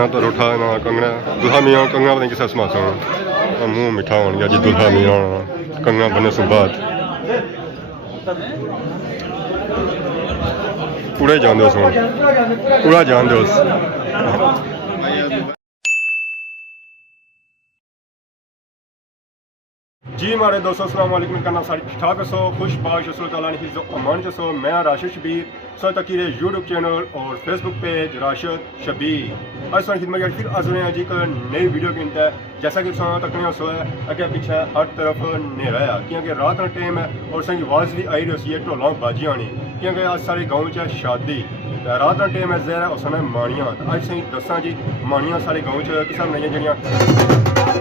ना तो रोठा ना कंगना दुल्हा मियाँ कंगना पता किस समाज मुँह मीठा हो गया जी दुल्हा मियाँ कंगना बनने से बाद पूरा जान दो पूरा जान दो जी मारे दोस्तों अस्सलाम वालेकुम करना सारी ठीक ठाक सो खुश बाश ताला ने हिज़्ज़ो अमान जसो मैं राशिद शबीर सो तकीरे यूट्यूब चैनल और फेसबुक पेज राशिद शबीर आज सारी खिदमत फिर हाजिर हैं जी एक नई वीडियो की है जैसा कि तकने सो है अगे पीछे हर तरफ नेरा है क्योंकि रात का टाइम है और सही आवाज़ भी आई रही है ढोलों बाजियाँ ने क्योंकि आज सारे गाँव च शादी रात का टाइम है जहर उस समय माणियाँ अज सही दसा जी माणियाँ सारे गाँव च किस नहीं जड़ियाँ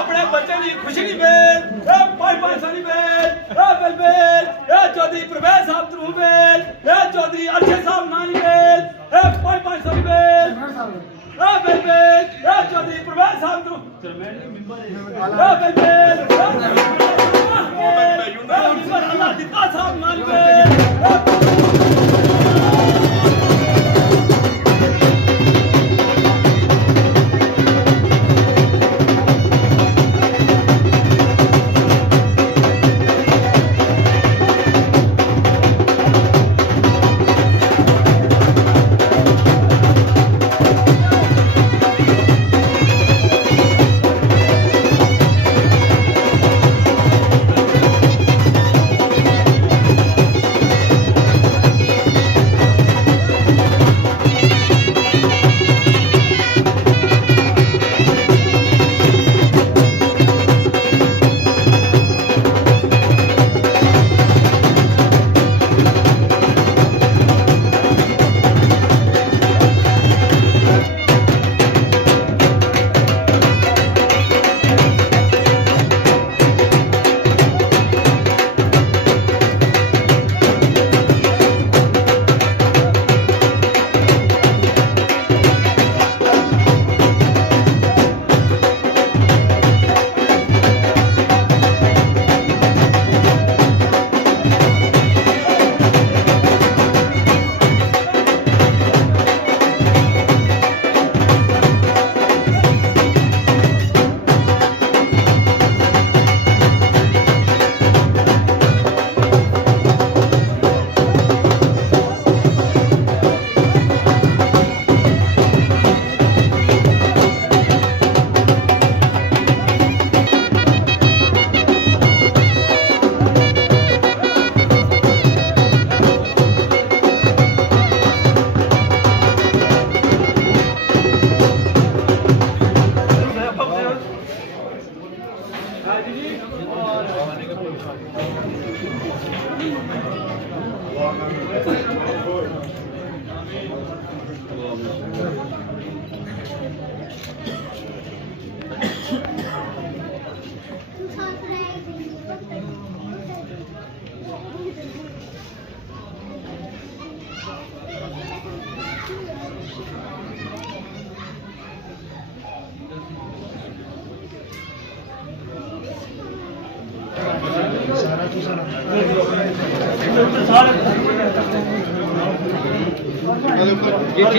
अपने बच्चे की खुशी की बेल पाई बेल चौधरी प्रवेश साहब तरु बेल चौधरी अच्छे साहब नानी बेल पाई सारी बेल चौधरी प्रवेश साहब तरु अल्लाह दिता साहब नानी बेल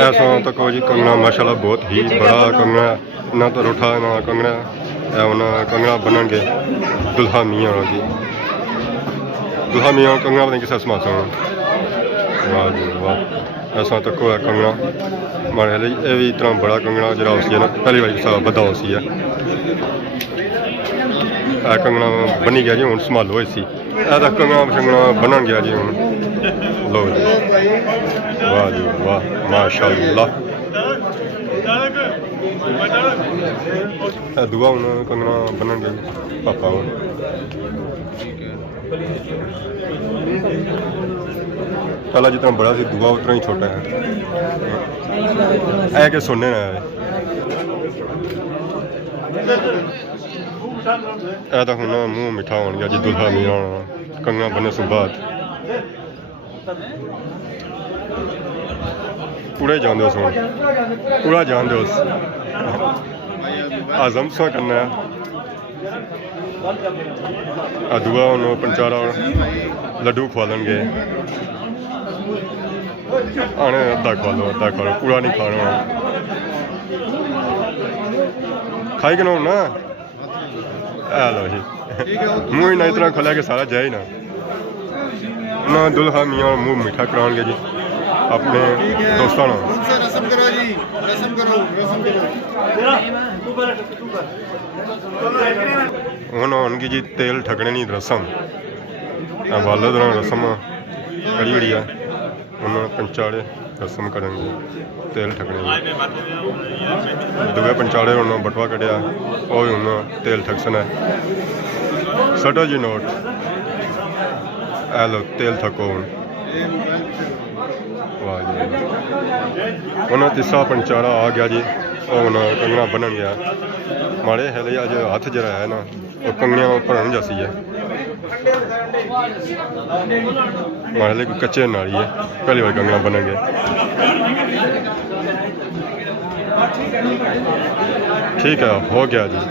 ऐसा तक जी कंगना माशाल्लाह बहुत ही बड़ा कंगना ना तो रूठा ना कंगना कंगना बननगे दुल्हा मियाँ जी कंगना पता किस समाज वाह जी वाह ऐसा तक है कंगना मारे ये भी इतना बड़ा कंगना जरा उसी है ना पहली बार बदा उसी है कंगना बनी गया जी हूँ संभालो इसी कंगना शंगना बनन गया जी हूँ लो जी वाह जी वाह माशाल्लाह दुआ हूँ कंगना बनन गया पापा हूँ पहला जितना बड़ा सी दुआ उतना ही छोटा है ऐ के सुनने ना ऐ तो हूँ मूँह मिठा हो गया जी दुल्हा मियाँ कंगना बनने से बाद पूरा जान दो सुन पूरा जान दो आजम सा करना है दुआ उन्होंने पंचारा लड्डू खवा देंगे आने अद्धा खा लो पूरा नहीं खाना खाई के ना लो जी मुँह ही ना इतना खुला के सारा जाए ना ना दुल्हा मियाँ मुँह मीठा कराएंगे जी अपने दोस्तों रसम करो जी रसम करो हूँ आनगी जी तेल ठगने नहीं रसम वाले तरह रसम कड़ी कड़ी है उन्होंने पंचाड़े रसम करेंगे तेल ठगने दुए पंचाड़े उन्होंने बटवा कटिया वो भी उन्होंने तेल ठगसना सटो जी नोट लो तेल थको हूँ वाह जी उन्होंने तीसरा पंचारा आ गया जी और कंगना बनन गया माड़े हले अज हथ जरा है ना वो कंगनिया भरन जैसी है माड़े कोई कच्चे नाली है पहली बार कंगना बनन गया ठीक है हो गया जी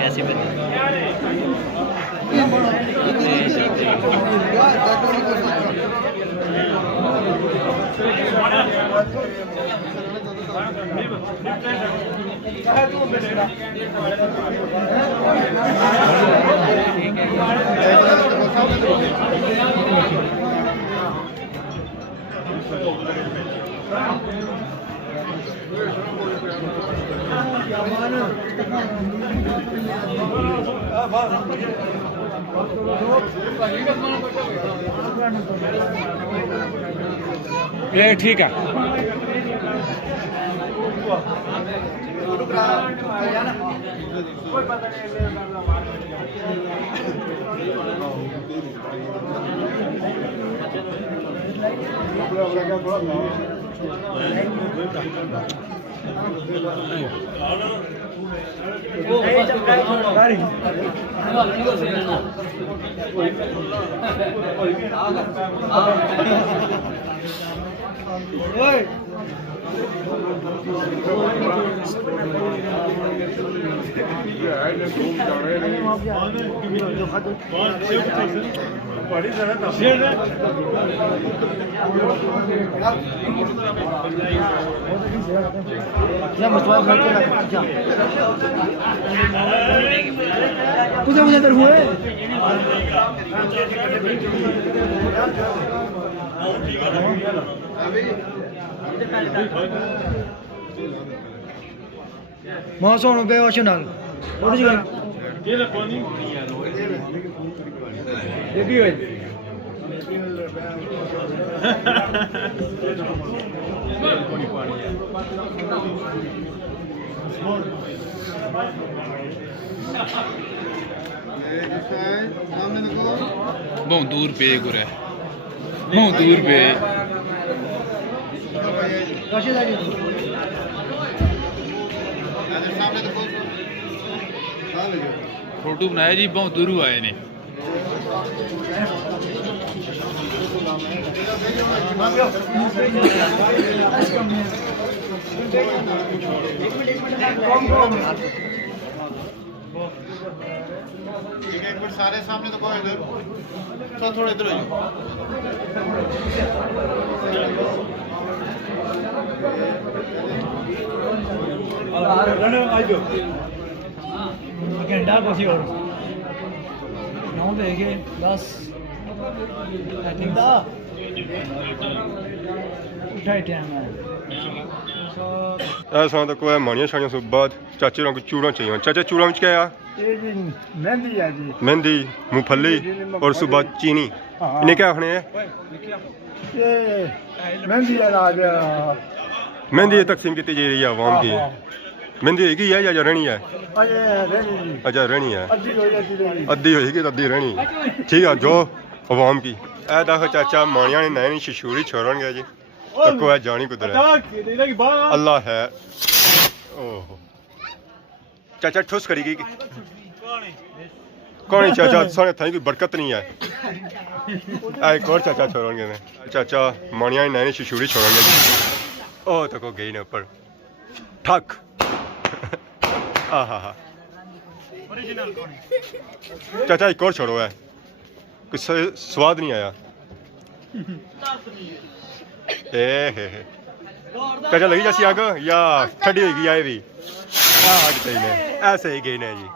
कैसे बना ये ठीक है उधर हुए मौसम बेवाशो नाल उड़ जी ये भी है ये किसका है सामने देखो बहुत दूर पे गुरे बहुत दूर पे राशिद आ गई इधर सामने देखो हाँ ले जाओ फोटो बनाया जी बहुत दूर आए ने ठीक है एक मिनट सारे सामने देखो इधर सब थोड़ा इधर हो जाओ घंटा कुछ और 9 बज गए 10 उठाई टाइम है ऐसा तो कोई मानिया शानियों से बाद चाचे रंग चूड़ा चाहिए चाचा चूड़ा में क्या है ये जी मेहंदी है जी मेहंदी मूंगफली और सुबह चीनी इन्हें क्या खाने हैं ये मेहंदी है राज मेहंदी तकसीम की जा रही है आवाम की मेहंदी होगी है या रहनी है अजय रहनी जी अच्छा रहनी है अद्धी हो जाती रहेगी अद्धी होगी तो अद्धी रहनी ठीक है जो आवाम की ऐ देखो चाचा मानिया ने नए शिशूरी छोड़न गया जी तको है जानी कुदर है अल्लाह है ओहो चाचा ठुस करेगी कौन है चाचा सारे थाई कोई बरकत नहीं है एक और चाचा छोड़न गए चाचा मानिया ने नए शिशूरी छोड़न गया ओ तको गई ने ऊपर ठक आहा हा चाचा एक और छोड़ो है कुछ स्वाद नहीं आया ए हे चाचा लगी जैसी आग या ठंडी होगी आए भी आग सही ने ऐसे ही गई ने जी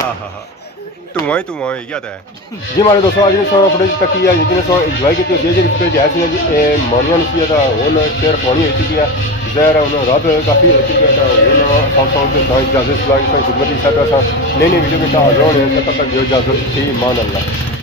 आहा हा धुआं ही क्या था जी हमारे दोस्तों आज ने सो फुटेज तक किया जितने सो एंजॉय की थी जी फुटेज ऐसी है जी मानिया ने किया था उन शेयर पानी हो चुकी है जहर उन्होंने रात काफ़ी हो चुकी है इजाजत खिदमत नई नई वीडियो में हाजिर होने तब तक जो इजाजत थी मान अल्लाह